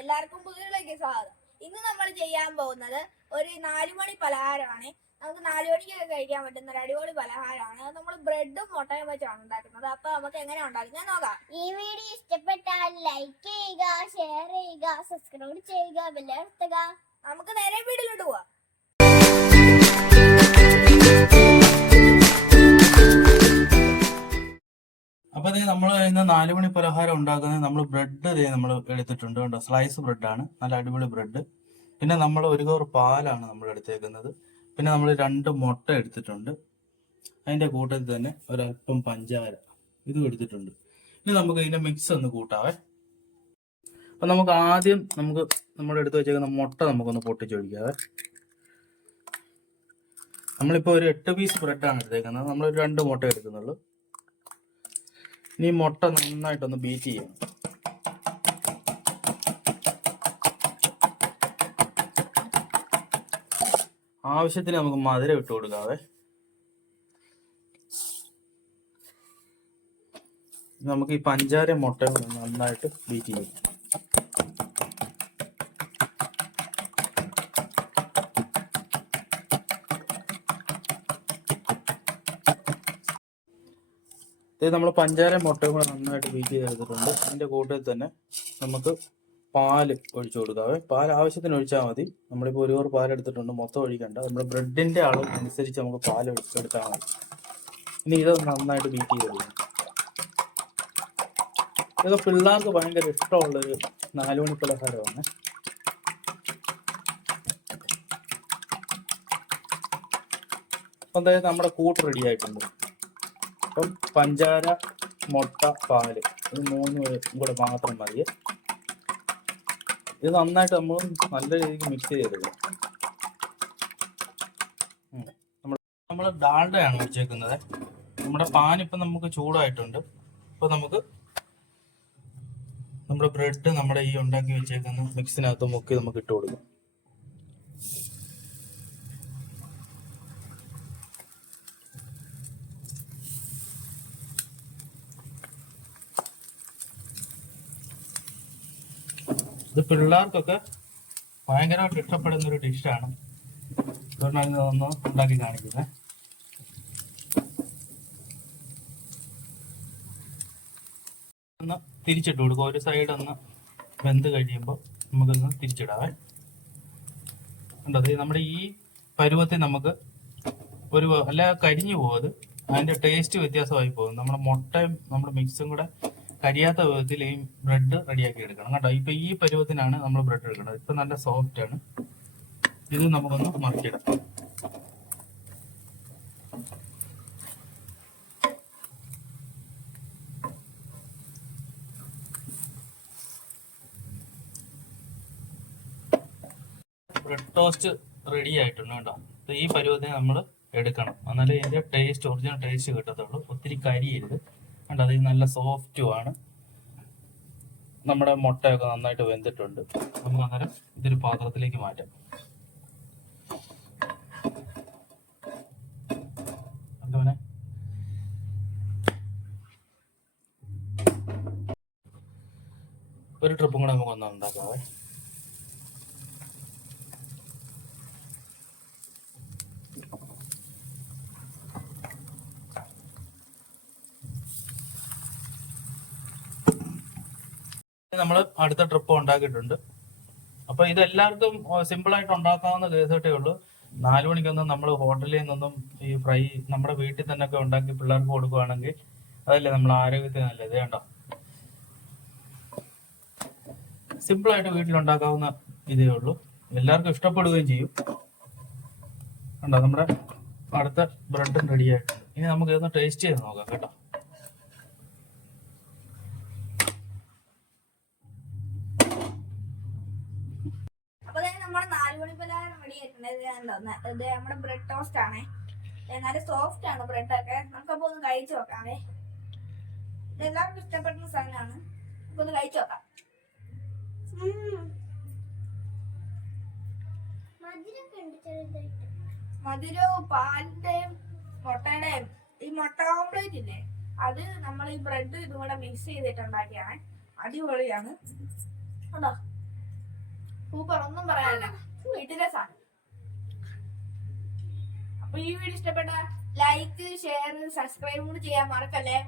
എല്ലാവർക്കും പുതിയതിലേക്ക് സ്വാഗതം. ഇന്ന് നമ്മൾ ചെയ്യാൻ പോകുന്നത് ഒരു 4 മണി പലഹാരമാണ്. നമുക്ക് 4 മണിക്കൊക്കെ കഴിക്കാൻ പറ്റുന്ന ഒരു അടിപൊളി പലഹാരമാണ്. നമ്മൾ ബ്രെഡും മുട്ടയും വെച്ചാണ് ഉണ്ടാക്കുന്നത്. അപ്പൊ നമുക്ക് എങ്ങനെ ഉണ്ടാക്കുന്നത് നോക്കാം. ഈ വീഡിയോ ഇഷ്ടപ്പെട്ടാൽ ലൈക്ക് ചെയ്യുക, ഷെയർ ചെയ്യുക, സബ്സ്ക്രൈബ് ചെയ്യുക, ബെല്ലമർത്തുക. നമുക്ക് നേരെ വീഡിയോയിലോട്ട് പോവാം. അപ്പൊ നമ്മൾ ഇന്ന് 4 മണി പലഹാരം ഉണ്ടാക്കുന്നത് നമ്മൾ ബ്രെഡ് നമ്മൾ എടുത്തിട്ടുണ്ട് കേട്ടോ. സ്ലൈസ് ബ്രെഡാണ്, നല്ല അടിപൊളി ബ്രെഡ്. പിന്നെ നമ്മൾ 1 കവർ പാലാണ് നമ്മൾ എടുത്തേക്കുന്നത്. പിന്നെ നമ്മൾ 2 മുട്ട എടുത്തിട്ടുണ്ട്. അതിന്റെ കൂട്ടത്തിൽ തന്നെ ഒരല്പം പഞ്ചാര ഇതും എടുത്തിട്ടുണ്ട്. ഇനി നമുക്ക് ഇതിന്റെ മിക്സ് ഒന്ന് കൂട്ടാവേ. അപ്പൊ നമുക്ക് ആദ്യം നമ്മൾ എടുത്ത് വെച്ചേക്കുന്ന മുട്ട നമുക്കൊന്ന് പൊട്ടിച്ചൊഴിക്കാവേ. നമ്മളിപ്പോ ഒരു 8 പീസ് ബ്രെഡാണ് എടുത്തേക്കുന്നത്. നമ്മൾ 2 മുട്ട എടുക്കുന്നുള്ളൂ. ഇനി മുട്ട നന്നായിട്ടൊന്ന് ബീറ്റ് ചെയ്യണം. ആവശ്യത്തിന് നമുക്ക് മധുരം ഇട്ട് കൊടുക്കാവേ. നമുക്ക് ഈ പഞ്ചാര മുട്ട നന്നായിട്ട് ബീറ്റ് ചെയ്യും. ഇത് നമ്മൾ പഞ്ചാര മുട്ടയും കൂടെ നന്നായിട്ട് ബീറ്റ് ചെയ്തെടുത്തിട്ടുണ്ട്. അതിൻ്റെ കൂട്ടത്തിൽ തന്നെ നമുക്ക് പാല് ഒഴിച്ചു കൊടുക്കാവേ. പാൽ ആവശ്യത്തിന് ഒഴിച്ചാൽ മതി. നമ്മളിപ്പോൾ 1 കവർ പാൽ എടുത്തിട്ടുണ്ട്, മൊത്തം ഒഴിക്കണ്ട. നമ്മുടെ ബ്രെഡിൻ്റെ അളവ് അനുസരിച്ച് നമുക്ക് പാൽ ഒഴിച്ചെടുത്താൽ മതി. ഇനി ഇത് നന്നായിട്ട് ബീറ്റ് ചെയ്തെടുക്കണം. ഇതൊക്കെ പിള്ളേർക്ക് ഭയങ്കര ഇഷ്ടമുള്ളൊരു 4 മണി പലഹാരമാണ്. അപ്പം അതായത് നമ്മുടെ കൂട്ട് റെഡി ആയിട്ടുണ്ട്. അപ്പം പഞ്ചാര, മുട്ട, പാല് ഇത് 3 കൂടെ മാത്രം മതി. ഇത് നന്നായിട്ട് നല്ല രീതിക്ക് മിക്സ് ചെയ്തെടുക്കും. നമ്മൾ ഡാൽഡയാണ് ഒഴിച്ചേക്കുന്നത്. നമ്മുടെ പാൻ ഇപ്പം നമുക്ക് ചൂടായിട്ടുണ്ട്. അപ്പോൾ നമുക്ക് നമ്മുടെ ബ്രെഡ് നമ്മുടെ ഈ ഉണ്ടാക്കി വെച്ചേക്കുന്ന മിക്സിനകത്ത് മുക്കി നമുക്ക് ഇട്ട് കൊടുക്കും. ഇത് പിള്ളേർക്കൊക്കെ ഭയങ്കരമായിട്ട് ഇഷ്ടപ്പെടുന്ന ഒരു ഡിഷാണ്. അതുകൊണ്ടാണ് ഇതൊന്ന് ഉണ്ടാക്കി കാണിക്കുന്നത്. ഒന്ന് തിരിച്ചിട്ട് കൊടുക്കുക. ഒരു സൈഡ് ഒന്ന് വെന്ത് കഴിയുമ്പോൾ നമുക്കൊന്ന് തിരിച്ചിടാവേ. ഉണ്ടത് നമ്മുടെ ഈ പരുവത്തിൽ നമുക്ക് അല്ല കരിഞ്ഞു പോകും. അതിന്റെ ടേസ്റ്റ് വ്യത്യാസമായി പോകും. നമ്മുടെ മുട്ടയും നമ്മുടെ മിക്സും കൂടെ കരിയാത്ത വിധത്തിൽ ഈ ബ്രെഡ് റെഡിയാക്കി എടുക്കണം കേട്ടോ. ഇപ്പൊ ഈ പരുവത്തിനാണ് നമ്മൾ ബ്രെഡ് എടുക്കുന്നത്. ഇപ്പൊ നല്ല സോഫ്റ്റ് ആണ്. ഇത് നമുക്കൊന്ന് മറിച്ചിടാം. ബ്രെഡ് ടോസ്റ്റ് റെഡി ആയിട്ടുണ്ട് കേട്ടോ. അപ്പൊ ഈ പരുവത്തിന് നമ്മൾ എടുക്കണം, എന്നാലേ ഇതിന്റെ ഒറിജിനൽ ടേസ്റ്റ് കിട്ടത്തുള്ളൂ. ഒത്തിരി കരിയരുത് കണ്ടോ. അത് നല്ല സോഫ്റ്റുമാണ്. നമ്മുടെ മുട്ടയൊക്കെ നന്നായിട്ട് വെന്തിട്ടുണ്ട്. നമുക്ക് അന്നേരം ഇതൊരു പാത്രത്തിലേക്ക് മാറ്റാം. ഒരു ട്രിപ്പും കൂടെ നമുക്ക് ഒന്ന് ഉണ്ടാക്കാവേ. നമ്മൾ അടുത്ത ട്രിപ്പ് ഉണ്ടാക്കിയിട്ടുണ്ട്. അപ്പൊ ഇത് എല്ലാവർക്കും സിമ്പിൾ ആയിട്ട് ഉണ്ടാക്കാവുന്ന കേസട്ടേ ഉള്ളൂ. 4 മണിക്കൊന്നും നമ്മൾ ഹോട്ടലിൽ നിന്നൊന്നും ഈ ഫ്രൈ നമ്മുടെ വീട്ടിൽ തന്നെ ഒക്കെ ഉണ്ടാക്കി പിള്ളേർക്ക് കൊടുക്കുകയാണെങ്കിൽ അതല്ലേ നമ്മൾ ആരോഗ്യത്തിന് നല്ലത്. വേണ്ടോ, സിമ്പിൾ ആയിട്ട് വീട്ടിൽ ഉണ്ടാക്കാവുന്ന ഇതേ ഉള്ളൂ. എല്ലാവർക്കും ഇഷ്ടപ്പെടുകയും ചെയ്യും. കണ്ടോ, നമ്മുടെ അടുത്ത ബ്രെഡും റെഡി ആയിട്ടുണ്ട്. ഇനി നമുക്ക് ഇതൊന്ന് ടേസ്റ്റ് ചെയ്ത് നോക്കാം കേട്ടോ. ഇത് നമ്മുടെ ബ്രെഡ് ടോസ്റ്റ് ആണ്. നല്ല സോഫ്റ്റ് ആണ് ബ്രെഡൊക്കെ. നമുക്കപ്പോ ഒന്ന് കഴിച്ചു നോക്കാമേ. ഇത് എല്ലാവർക്കും ഇഷ്ടപ്പെടുന്ന സാധനമാണ്. നമുക്കൊന്ന് കഴിച്ചു നോക്കാം. മധുരവും പാലിന്റെയും മുട്ടയുടെയും ഈ മുട്ട ഓംപ്ലേറ്റ് ഇല്ലേ, അത് നമ്മൾ ഈ ബ്രെഡ് ഇതും കൂടെ മിക്സ് ചെയ്തിട്ടുണ്ടാക്കിയാണ്. അടിപൊളിയാണ് കേട്ടോ. സൂപ്പർ, ഒന്നും പറയാനില്ല. വീട്ടിലെ സാധനം. അപ്പൊ ഈ വീഡിയോ ഇഷ്ടപ്പെട്ട ലൈക്ക്, ഷെയർ, സബ്സ്ക്രൈബ് കൂടി ചെയ്യാൻ മറക്കല്ലേ.